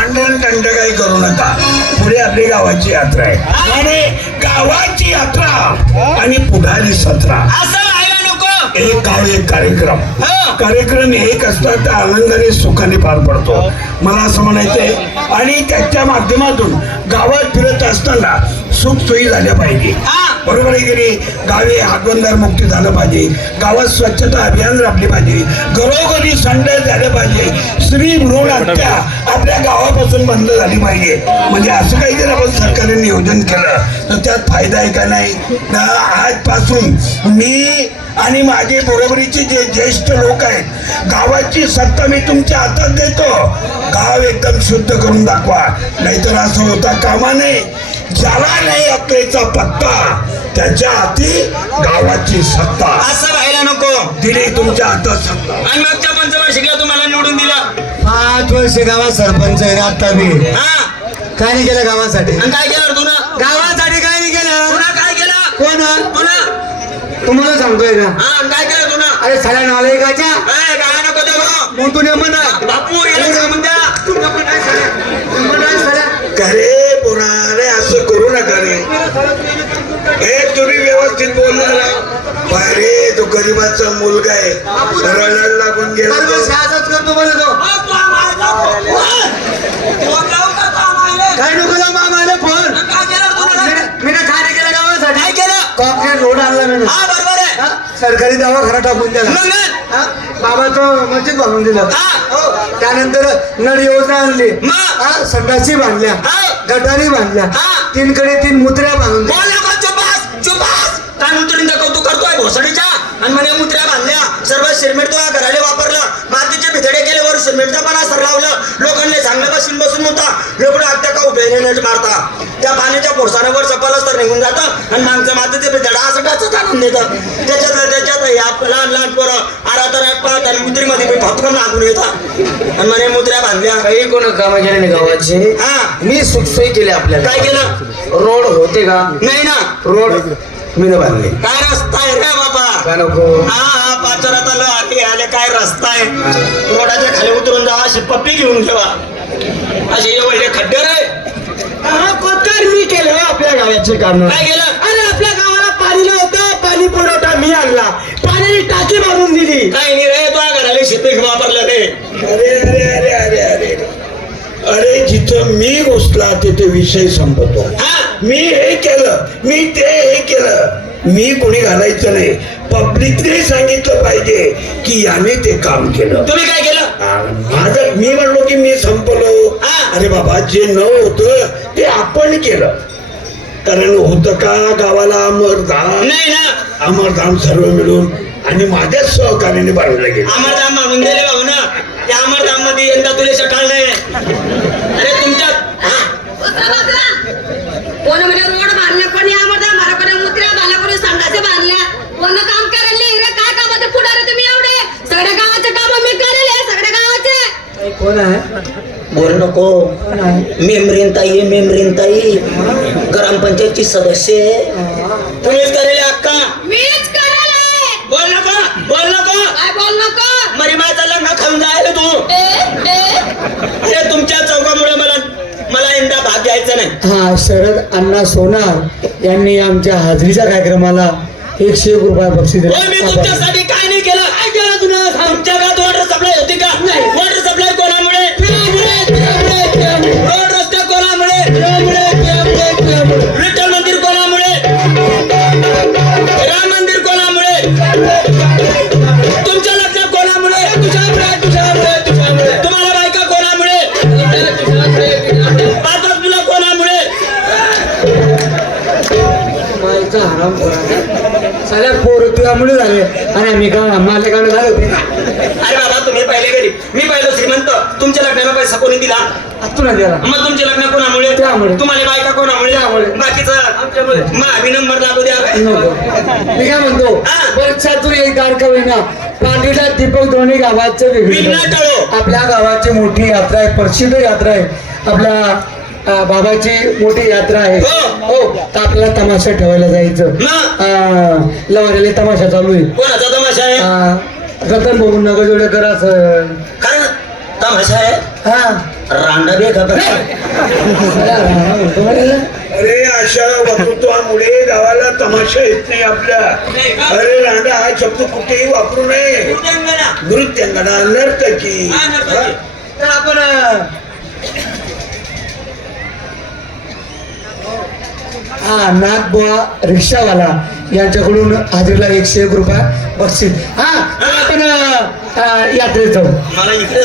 भांडण तंड काही करू नका. पुढे आपली गावाची यात्रा आहे. आणि गावाची यात्रा आणि पुढारी सत्रा. असं व्हायला नको. एक गाव एक कार्यक्रम. हो. कार्यक्रम एक असतात तर आनंदाने सुखाने पार पडतो. मला असं म्हणायचंय आणि त्याच्या माध्यमातून गावात फिरत असताना सुख सोयी झाल्या पाहिजे. हा. बरोबर आहे की नाही? गावी हागवंदार मुक्ती झालं पाहिजे. गावात स्वच्छता अभियान राबले पाहिजे. घरोघरी संडास झालं पाहिजे. भ्रूण हत्या आपल्या गावापासून बंद झाली पाहिजे. म्हणजे असं काही जर आपण सरकारने नियोजन केलं तर त्यात फायदा आहे का नाही? ना आजपासून मी आणि माझे बरोबरीचे जे ज्येष्ठ लोक आहेत गावाची सत्ता मी तुमच्या हातात देतो. गाव एकदम शुद्ध करून दाखवा. नाहीतर असं होता कामा नये. ज्याला नाही अकलेचा पत्ता त्याच्या हाती गावाची सत्ता. असं व्हायला नको. दिली तुमच्या हातात सत्ता. आणि मागच्या पंचवार्षिकला तुम्हाला वर्ष गावात सरपंच आहे आता मी. हा. काय नाही केलं गावासाठी? आणि काय केलं तू ना? गावासाठी काय नाही केलं. काय केलं? कोण? पुन्हा तुम्हाला सांगतोय ना. हा आणि काय केलं तू ना? अरे साड्या नालायकाच्या? मग तू म्हणा. बापू तो गरीबाचा मुलगा आहे. रडायला लागून गेला तो. करतो बरं तो. काय नको मामाला फोन. मी ना केलं गावासाठी? काय केलं? कॉन्क्रीट रोड आणला मी. हा बरोबर आहे? सरकारी दवाखाना टाकून दिला. मग हा? बाबाचं मस्जिद बांधून दिलं. हा. हो. त्यानंतर नळ योजना आणली. मग? हा, संडासी बांधल्या. हा. गटारी बांधल्या. हा. तीनकडे तीन मुत्र्या बांधून दिल्या. काय कौतुक करतोय भोसडीच्या? आणि म्हणे मुत्र्या बांधल्या. सर्व सिरमेट तो घराले वापरलं. मातीचे भितडे केले वर सिरमेटचा पण असर लावलं. लोकांनी चांगलं बसून बसून होता. लोकडं हत्या का उभे नेट मारता. त्या पाण्याच्या पोरसाने वर चपलच तर निघून जातं. आणि मागचं मातीचे भितडा असं टाचत आणून देतं त्याच्यात त्याच्यात आप- लहान लहान पोरं आरा तर पाहत आणि मुत्रीमध्ये मी फटकन लागून येतात. आणि म्हणे मुत्र्या बांधल्या. काही कोण काम केले नाही गावाचे? हा. मी सुखसोयी केली आपल्याला. काय केलं? रोड होते का? नाही ना. रोड मी न बांधले. काय रस्ता? का नको? हा हा पाचारात आलं आले काय रस्ता आहे? रोडाच्या खाली उतरून जावा अशी पप्पी घेऊन ठेवा. असे एवढे खड्डे रे. पत्कार मी केलं आपल्या गावाचे काम. काय केलं? अरे आपल्या गावाला पाणी नव्हतं पाणी पुरवठा मी आणला. पाण्याची टाकी बांधून दिली. काय नाही रे तो घराले शेती वापरलं ते. अरे अरे अरे अरे अरे. अरे जिथं मी घुसला तिथे विषय संपतो. हा. मी हे केलं मी ते हे केलं. मी कोणी घालायचं नाही. पब्लिकने सांगितलं पाहिजे की याने ते काम केलं. तुम्ही काय केलं? माझं मी म्हणलो की मी संपलो. अरे बाबा जे न होतं ते आपण केलं. कारण होतं का गावाला अमरधाम? नाही ना. अमरधाम सर्व मिळून आणि माझ्याच सहकार्याने बांधलं गेलं. अमरधाम म्हणून दिले भाऊ ना. त्या अमरधाममध्ये यंदा तुला सकाळ नाही अरे तुमच्यात हा कोण म्हणजे रोड बांधल्या कोणी आम्हाला मला कोणी मुत्र्या बांधल्या कोणी संडासे बांधल्या कोण काम करायला रे काय कामाचे पुढारे तुम्ही एवढे सगळ्या गावाचे काम मी करेल हे सगळ्या गावाचे कोण आहे? बोल नको. कोण आहे? मेमरीन ताई मेमरीन ताई. ग्रामपंचायतची सदस्य तुम्हीच करेल अक्का. मीच करेल हे. बोल नको बोल नको. काय बोल नको? मरी माझा लग्न खाऊन जायला तू. ए, ए. अरे तुमच्या चौकामुळे मला मला यंदा भाग घ्यायचा नाही. हा शरद अण्णा सोनार यांनी आमच्या हाजरीच्या कार्यक्रमाला एकशे एक रुपये बक्षीस मी दिले. तुमच्यासाठी काय नाही केलं. काय केलं तुला? तुमच्या गावात वॉटर सप्लाय होती का? नाही. वॉटर सप्लाय पोर तुझ्यामुळे झाले. आणि आम्ही का माझ्या झाले होते? अरे बाबा तुम्ही पहिले गरीब मी पहिलं श्रीमंत. तुमच्या लग्नाला पैसा कोणी दिला? तुला द्याला मग तुमचे लग्न कोणामुळे? त्यामुळे. तुम्हाला बायका कोणामुळे? त्यामुळे. बाकीचं? आमच्यामुळे. मग आम्ही नंबर लागू द्या. मी काय म्हणतो. वर्षातून एक गाडका होईना? पांढरीला दीपक धोनी गावाचं. आपल्या गावाची मोठी यात्रा आहे प्रसिद्ध यात्रा आहे. आपल्या बाबाची मोठी यात्रा आहे. हो. हो तर आपल्याला तमाशा ठेवायला जायचं. लवारेला तमाशा चालू आहे. कोणाचा तमाशा आहे? रतन भाऊ नगर असं. कारण तमाशा आहे? हा. रांडा बे खबर अरे अशा वक्तृत्वामुळे गावाला तमाशा येत नाही आपल्या. अरे रांडा हा शब्द कुठेही वापरू नये. नृत्यांगना नर्तकी. हा, नर्तकी. तर आपण हा नागबुवा रिक्षावाला. यांच्याकडून हाजीरला एकशे एक रुपया बक्षीस. हा आपण यात्रेत जाऊ. मला इकडे